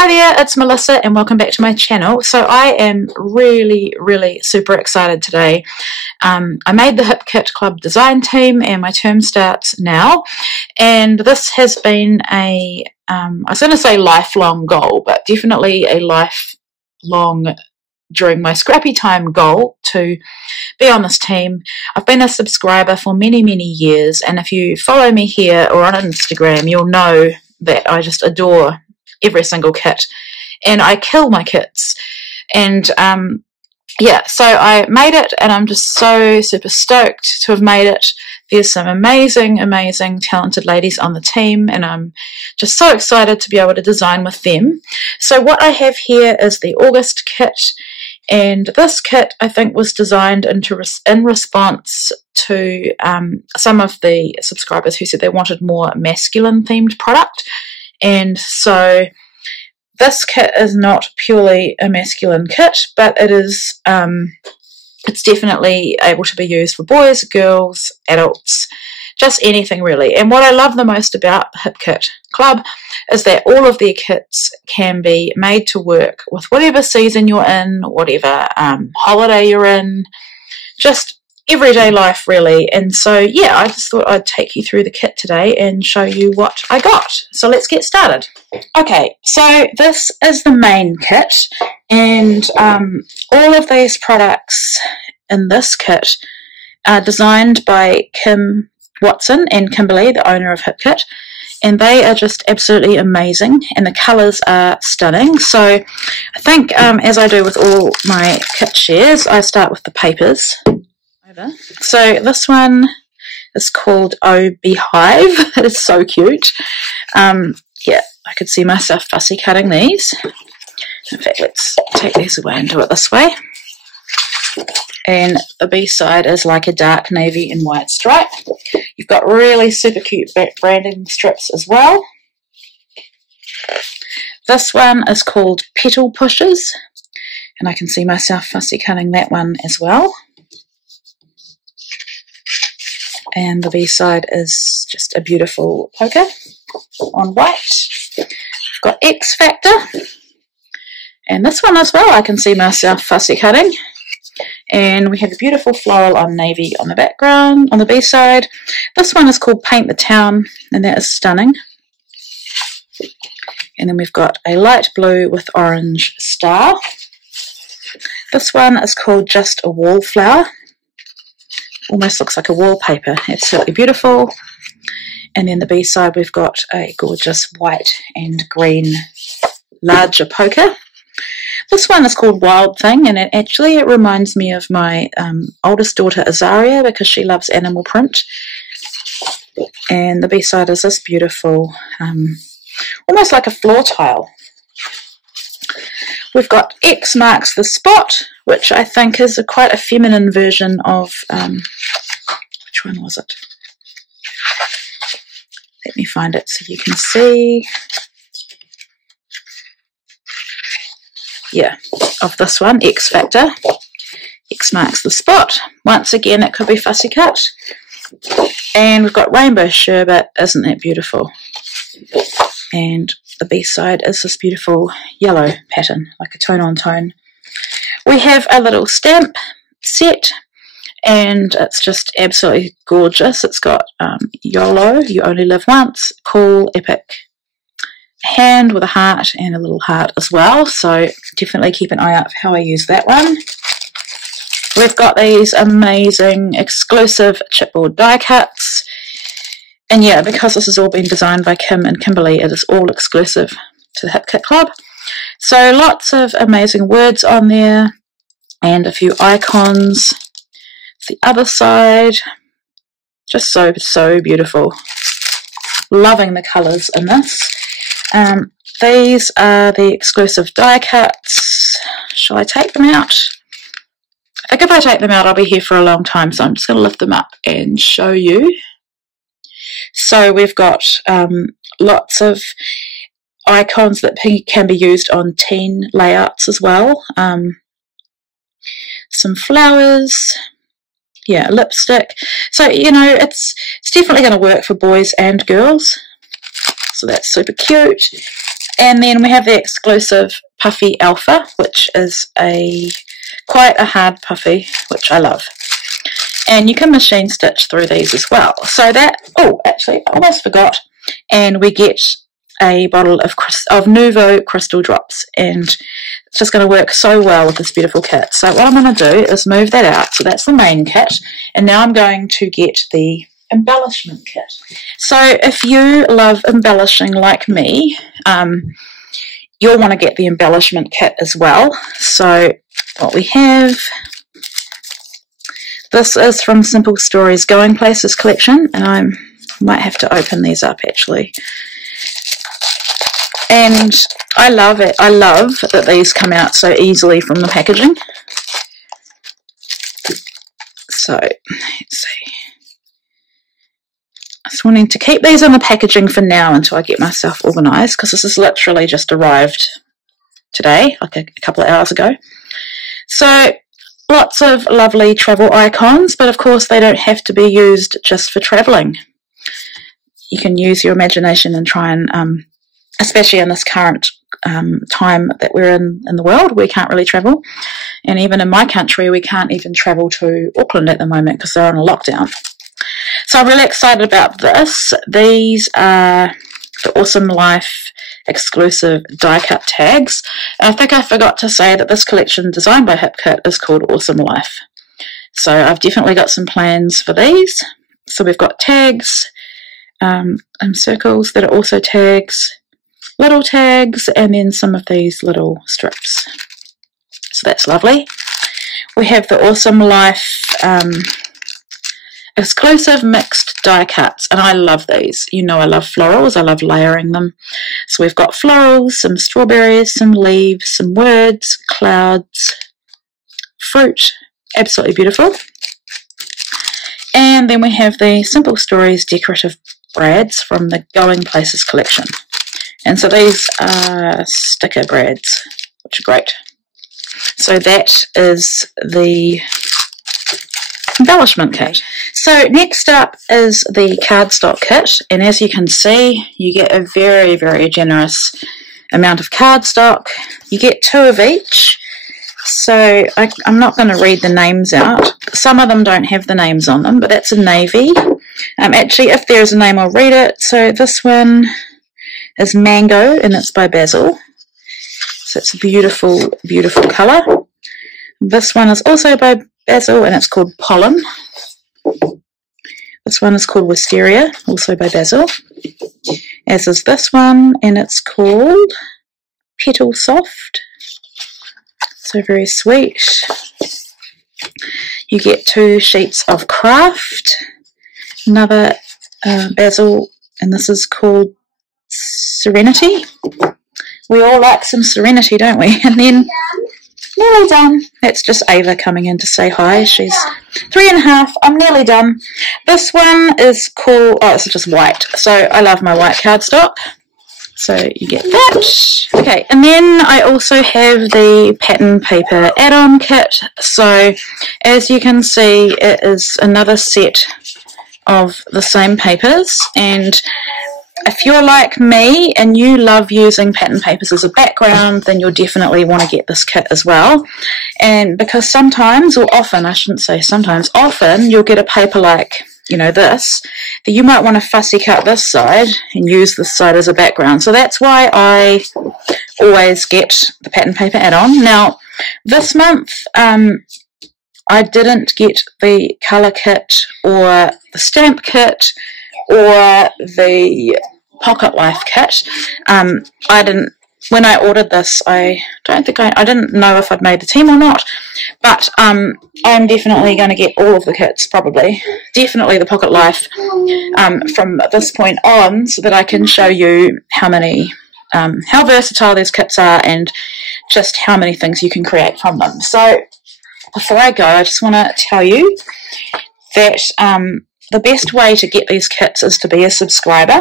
Hi there, it's Melissa and welcome back to my channel. So I am really super excited today. I made the Hip Kit Club design team and my term starts now, and this has been a I was going to say lifelong goal, but definitely a lifelong during my scrappy time goal to be on this team. I've been a subscriber for many years, and if you follow me here or on Instagram, you'll know that I just adore every single kit and I kill my kits. And yeah, so I made it and I'm just so super stoked to have made it. There's some amazing talented ladies on the team and I'm just so excited to be able to design with them. So what I have here is the August kit, and this kit I think was designed in response to some of the subscribers who said they wanted more masculine themed product. And so this kit is not purely a masculine kit, but it is it's definitely able to be used for boys, girls, adults, just anything really. And what I love the most about the Hip Kit Club is that all of their kits can be made to work with whatever season you're in, whatever holiday you're in, just everyday life really. And so yeah, I just thought I'd take you through the kit today and show you what I got. So let's get started. Okay, so this is the main kit, and all of these products in this kit are designed by Kim Watson and Kimberly, the owner of Hip Kit, and they are just absolutely amazing and the colours are stunning. So I think as I do with all my kit shares, I start with the papers. So this one is called Oh Beehive. It is so cute. Yeah, I could see myself fussy cutting these. In fact, let's take these away and do it this way. And the B side is like a dark navy and white stripe. You've got really super cute branding strips as well. This one is called Petal Pushes, and I can see myself fussy cutting that one as well. And the B side is just a beautiful poker on white. We've got X Factor, and this one as well I can see myself fussy cutting. And we have a beautiful floral on navy on the background on the B side. This one is called Paint the Town, and that is stunning. And then we've got a light blue with orange star. This one is called Just a Wallflower. Almost looks like a wallpaper. Absolutely beautiful. And then the B side we've got a gorgeous white and green larger poker. This one is called Wild Thing, and it reminds me of my oldest daughter Azaria because she loves animal print. And the B side is this beautiful, almost like a floor tile. We've got X Marks the Spot, which I think is quite a feminine version of, which one was it? Let me find it so you can see. Yeah, of this one, X Factor. X Marks the Spot. Once again, it could be fussy cut. And we've got Rainbow Sherbet. Isn't that beautiful? And the B side is this beautiful yellow pattern, like a tone on tone. We have a little stamp set, and it's just absolutely gorgeous. It's got YOLO, you only live once, cool, epic, hand with a heart and a little heart as well. So definitely keep an eye out for how I use that one. We've got these amazing exclusive chipboard die cuts. And yeah, because this has all been designed by Kim and Kimberly, it is all exclusive to the Hip Kit Club. So lots of amazing words on there and a few icons. The other side, just so beautiful. Loving the colours in this. These are the exclusive die cuts. Shall I take them out? I think if I take them out, I'll be here for a long time, so I'm just going to lift them up and show you. So we've got lots of icons that can be used on teen layouts as well. Some flowers, yeah, lipstick. So, you know, it's definitely going to work for boys and girls. So that's super cute. And then we have the exclusive Puffy Alpha, which is quite a hard puffy, which I love. And you can machine stitch through these as well. So that, oh, actually, I almost forgot. And we get a bottle of Nuvo Crystal Drops, and it's just going to work so well with this beautiful kit. So what I'm going to do is move that out. So that's the main kit, and now I'm going to get the embellishment kit. So if you love embellishing like me, you'll want to get the embellishment kit as well. So what we have, this is from Simple Stories Going Places collection, and I might have to open these up actually. And I love it. I love that these come out so easily from the packaging. So let's see. I was wanting to keep these in the packaging for now until I get myself organised, because this has literally just arrived today, like a couple of hours ago. So lots of lovely travel icons, but of course they don't have to be used just for travelling. You can use your imagination and try and, especially in this current time that we're in the world, we can't really travel. And even in my country, we can't even travel to Auckland at the moment because they're on a lockdown. So I'm really excited about this. These are the Awesome Life exclusive die cut tags. And I think I forgot to say that this collection designed by HipKit is called Awesome Life. So I've definitely got some plans for these. So we've got tags and circles that are also tags, little tags, and then some of these little strips. So that's lovely. We have the Awesome Life exclusive mixed die cuts, and I love these. You know I love florals, I love layering them. So we've got florals, some strawberries, some leaves, some words, clouds, fruit, absolutely beautiful. And then we have the Simple Stories decorative brads from the Going Places collection. And so these are sticker brads, which are great. So that is the embellishment kit. So next up is the cardstock kit, and as you can see, you get a very, very generous amount of cardstock. You get 2 of each. So I'm not going to read the names out. Some of them don't have the names on them, but that's a navy. Actually, if there's a name, I'll read it. So this one is Mango, and it's by Basil. So it's a beautiful, beautiful colour. This one is also by Basil, and it's called Pollen. This one is called Wisteria, also by Basil. As is this one, and it's called Petal Soft. So very sweet. You get 2 sheets of Craft, another Basil, and this is called Serenity. We all like some Serenity, don't we? And then nearly done. That's just Ava coming in to say hi. She's 3.5. I'm nearly done. This one is called, oh, it's just white. So I love my white cardstock. So you get that. Okay, and then I also have the pattern paper add-on kit. So as you can see, it is another set of the same papers, and if you're like me and you love using pattern papers as a background, then you'll definitely want to get this kit as well. And because sometimes, or often, I shouldn't say sometimes, often you'll get a paper like, you know, this, that you might want to fussy cut this side and use this side as a background. So that's why I always get the pattern paper add-on. Now, this month, I didn't get the colour kit or the stamp kit or the Pocket Life kit. I didn't, when I ordered this, I didn't know if I'd made the team or not, but I'm definitely going to get all of the kits, probably. Definitely the Pocket Life from this point on, so that I can show you how versatile these kits are and just how many things you can create from them. So before I go, I just want to tell you that the best way to get these kits is to be a subscriber.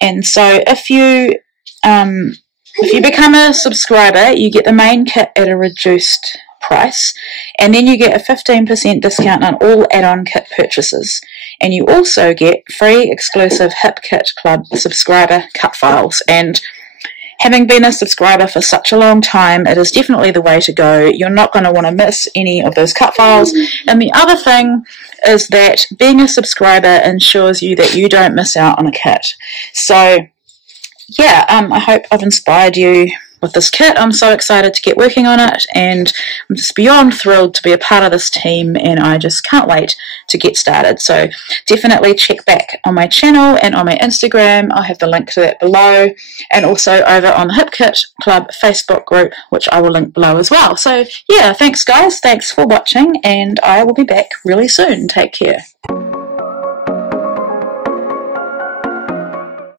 And so if you become a subscriber, you get the main kit at a reduced price, and then you get a 15% discount on all add-on kit purchases. And you also get free exclusive HipKit Club subscriber cut files. And Having been a subscriber for such a long time, it is definitely the way to go. You're not going to want to miss any of those cut files. And the other thing is that being a subscriber ensures you that you don't miss out on a kit. So yeah, I hope I've inspired you with this kit. I'm so excited to get working on it, and I'm just beyond thrilled to be a part of this team, and I just can't wait to get started. So definitely check back on my channel and on my Instagram. I'll have the link to that below, and also over on the Hip Kit Club Facebook group, which I will link below as well. So yeah, thanks guys, thanks for watching, and I will be back really soon. Take care.